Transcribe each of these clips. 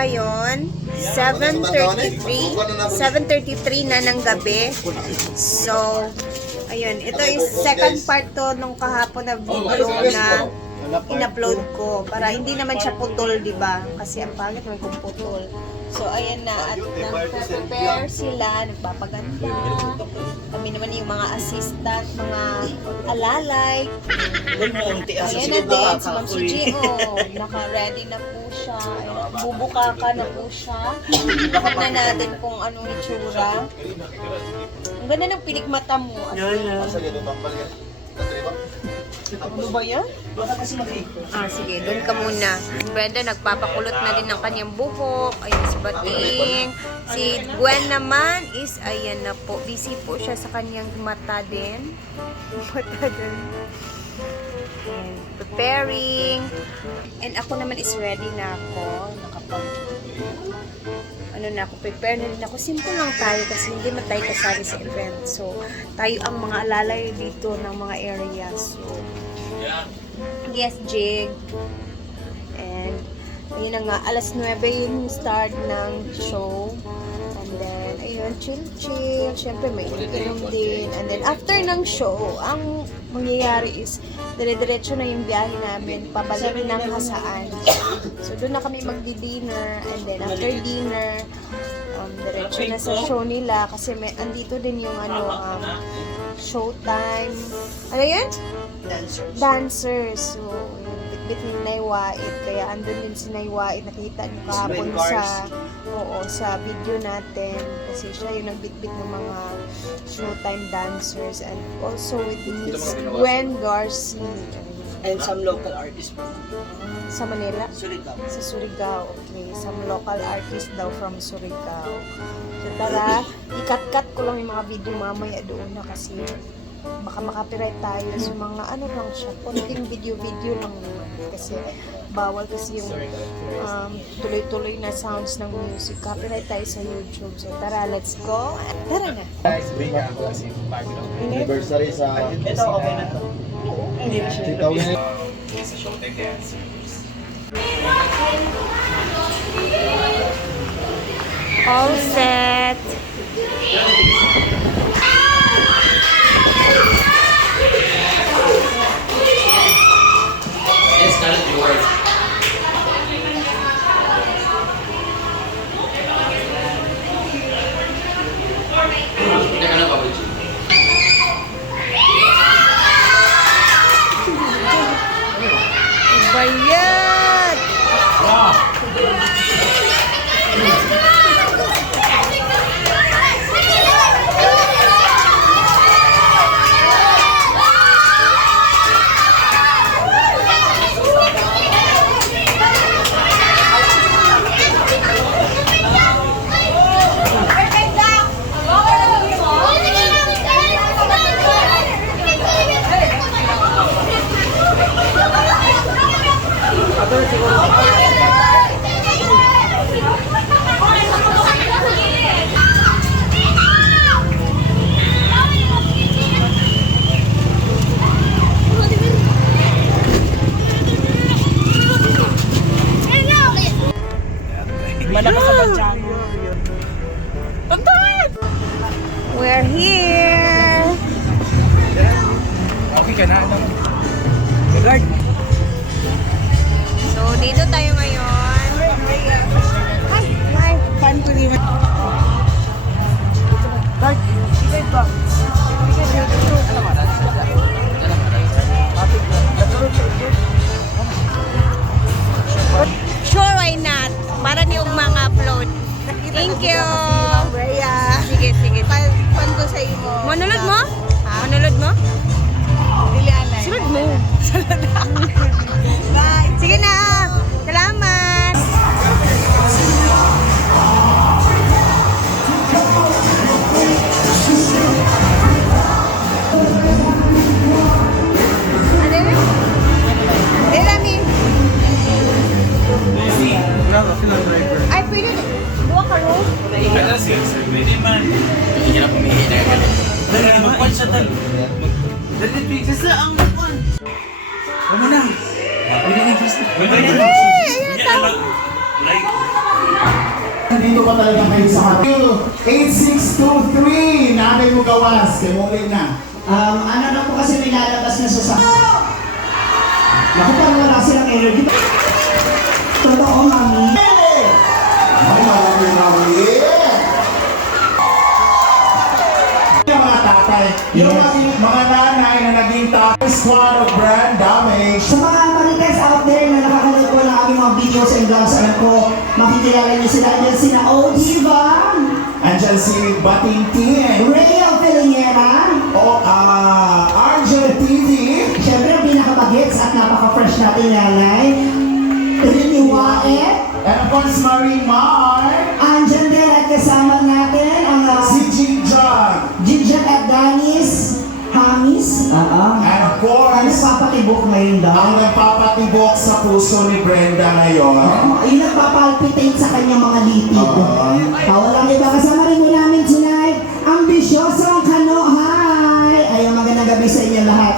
ngayon, 7.33. 7.33 na ng gabi. So, ayun. Ito is second part to nung kahapon na video na in-upload ko. Para hindi naman siya putol, di ba? Kasi ang pangit naman kung putol. So, ayan na. At nag-prepare sila, nagpapaganda. Kami naman yung mga assistant, mga alalay. Ayan na din, si Ma'am Suji, oh, naka-ready na po siya. Ayan, Bubuka ka na po siya. Bakit na natin kung anong itsura. Ang ganda ng pilik mata mo. Ano ba yan? Ah, sige, doon ka muna. Brenda nagpapakulot na din ng kanyang buhok. Ayun si Bating. Si Gwen naman is, ayan na po, busy po siya sa kanyang mata din. Mata din. Ayan, preparing. And ako naman is ready na ako. Nakapag ano na ako, prepare na rin ako. Simple lang tayo kasi hindi man tayo kasali sa event. So, tayo ang mga alalay dito ng mga areas. So, yes, Jig. And, ayun na nga, alas 9 yung start ng show. And then, ayun, chill-chill. Siyempre, may inom din. And then, after ng show, ang mangyayari is, dire-diretso na yung biyahe namin, pabalik ng hasaan. So, doon na kami magdi-dinner. And then, after dinner, um, diretso na sa show nila. Kasi may, andito din yung ano, um, showtime. Ano yun? dancers. So, bit-bit ni Naywait. Kaya andun din si Naywait. Nakita niyo kahapon sa oo, sa video natin. Kasi siya yung nagbit-bit ng mga showtime dancers. And also with Miss Gwen Garcia. And some local artists Sa Manila? Surigao. Sa Surigao. Okay. Some local artist daw from Surigao. So, tara, ikat-kat ko lang yung mga video mamaya doon na kasi baka makapiright tayo sa mga ano lang siya, konting video-video lang naman. Kasi bawal kasi yung um, tuloy-tuloy na sounds ng music. Copyright tayo sa YouTube. So tara, let's go. Tara na. Anniversary sa Ito, okay na to. Hindi na siya. 2000. sa Showtime Dancers. All set. kind of glory Malakas sa bansyang. We're here! Okay ka na? Guard. So, dito tayo ngayon. Hi! Hi! Fan ko rin. Guard. Sige ba? Sure, why not? Thank you! Sige, sige. Pan ko sa imo. Manulod mo? Manulod mo? Dili anay. Sunod mo. Sige na. Salamat. Ano yun? Dili namin. Ay, pwede. Dua ka. Hindi na pumihi na ganun. Dali, magkwan siya tal. Dali, big. Sasa ang magkwan. Ano na? Pwede na. Pwede na. Like, ko ba talaga sa hati? 8623, namin mo gawas, kay Muli na. Na po kasi nilalabas na sa sa... Naku, parang wala silang energy. Totoo, mami. Ko, makikilala niyo sila. Yan sina O Diva, Andyan si Bating Tien. Rhea Filingera, O, ah, Argel TV. Siyempre, ang pinaka-bagets at napaka-fresh natin nanay. Rini Waet, And of course, Marie Mar. Course, papatibok ngayon daw? ang nagpapatibok sa puso ni Brenda ngayon. Oo, Yung nagpapalpitate sa kanyang mga litid. Oo. Ah, walang iba. Kasama rin po namin tonight, ambisyosong Kano. Hi! Ay, magandang gabi sa inyo lahat.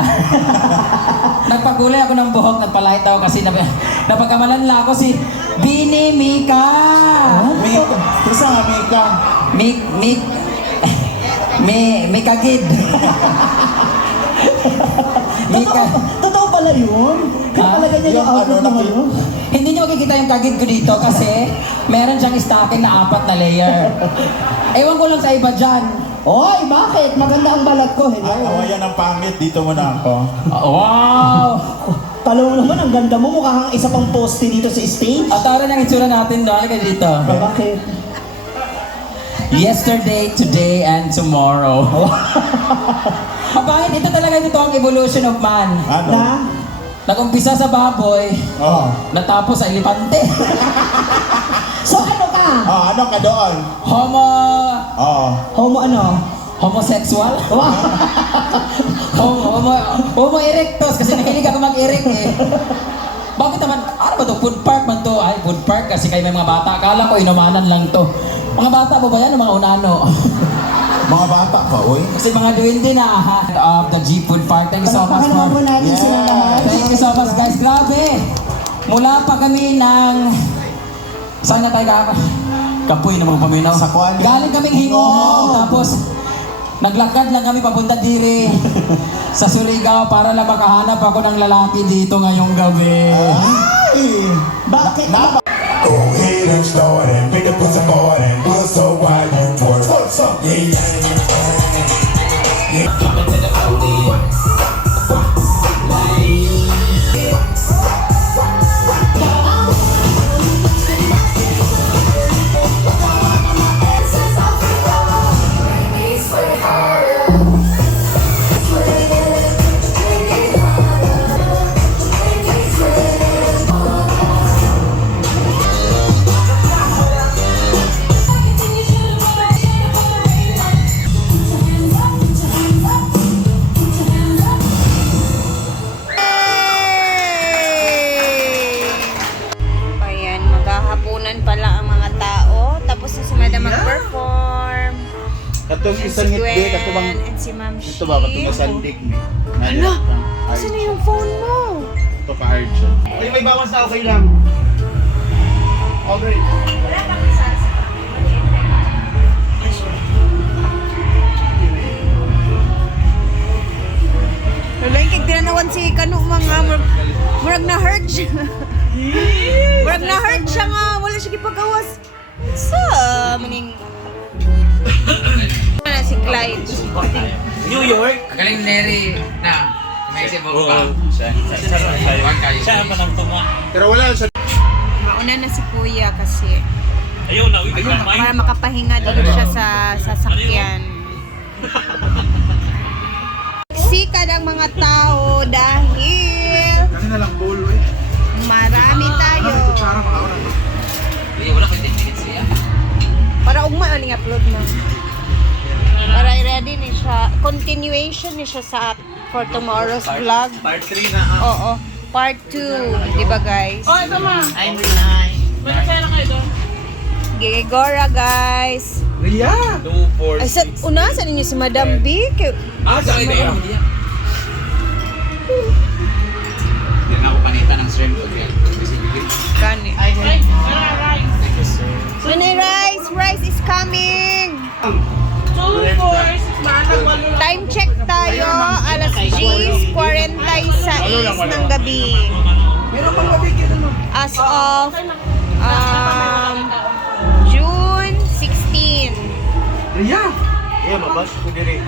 Pala. Nagpagulay ako ng buhok, nagpalahit ako kasi nap napagkamalan lang ako si Bini Mika. Mika. Isa nga, Mika. Mik, Mik, Mi, Mikagid. Mika. Totoo pala yun? Kaya Ah, pala ganyan yung outfit ano, mo ngayon? Hindi nyo makikita yung kagid ko dito kasi meron siyang stocking na apat na layer. Ewan ko lang sa iba dyan. Oy, bakit? Maganda ang balat ko. Ay, Hello. awayan ang pangit. Dito mo na ako. Wow! Alam mo naman, ang ganda mo. Mukha kang isa pang poste dito sa stage. At tara ng itsura natin doon. Halika dito. Bakit? Yesterday, today, and tomorrow. Kapangit, ito talaga ito ang evolution of man. Ano? Na? Nag-umpisa sa baboy, Oh. natapos sa elepante. So ano ka? Oh, ano ka doon? Homo... Oh. Homo ano? Homosexual? homo, homo, homo erectus kasi nakilig ako mag-erect eh. Bakit naman, ano ba to? Food park man to. Ay, food park kasi kayo may mga bata. Akala ko inumanan lang to. Mga bata ba ba yan o mga unano? Mga bata pa, uy. kasi mga duwende na ha, of the G Food Park. Thank you so much natin sila lahat. Thank you so much guys. Grabe! Mula pa kami ng... Saan na tayo kaka? Kapoy na mga paminaw. Sa Kuan. Galing kaming hingohong. Tapos, naglakad lang kami papunta dire sa Surigao para lang makahanap ako ng lalaki dito ngayong gabi. Ay! Bakit? Na, Go ahead and start and pick up pussy board and bust so while you twerk. What's up? Yeah, yeah. Gwen katubang... and si Ma'am Shi. Ito ba, katong masandig ni. Hala! Saan na yung phone mo? Ito pa Arjun. Ay, may bawas na okay lang. Alright. Lalain kay tinanawan si Kano mga murag, murag na hurt siya. murag na hurt siya nga. Wala siya gipagawas. Sa maning... na si Clyde. New York? Galing Neri na. Mo Oo. Siya. Pa nang tuma. Pero wala siya. Mauna na si Kuya kasi Ayaw na, uy. para makapahinga din siya sa sasakyan. Sika ng mga tao dahil Kami na lang bowl, uy. marami tayo. Wala pa 10 minutes siya. Para ugma aning upload na. Para i-ready ni siya. Continuation ni siya sa for tomorrow's vlog. Part 3 na ah. Oo. Part 2. Di ba guys? Oh, ito ma. I'm nine. May pera kayo doon. Gigigora guys. Yeah. 2, 4, Ay, sa, una, sa ninyo si Madam B? Kay, Ah, sa akin ba na ako panita ng shrimp again. Kasi bigyan. Gani. Ay, Time check tayo. Alas 10.46 ng gabi. As of um, June 16. Yeah. Yeah, mabas ko dire.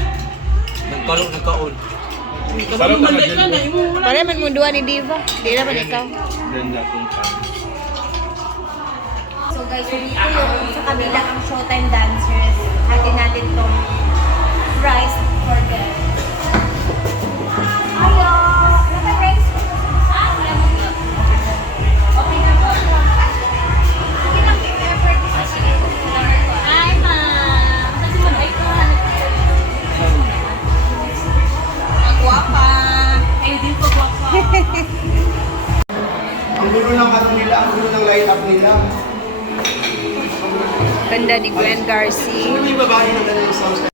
Ka na. Pare man mo duwa ni Diva. Di naman ikaw. Ganda kong So guys, dito yung sa kabila ang Showtime Dancers. Hatin natin tong rice for them. Na. Ang gulo ng ano nila, ang gulo ng light up nila. Ganda ni Gwen Garcia. Yung babae ng ganun sa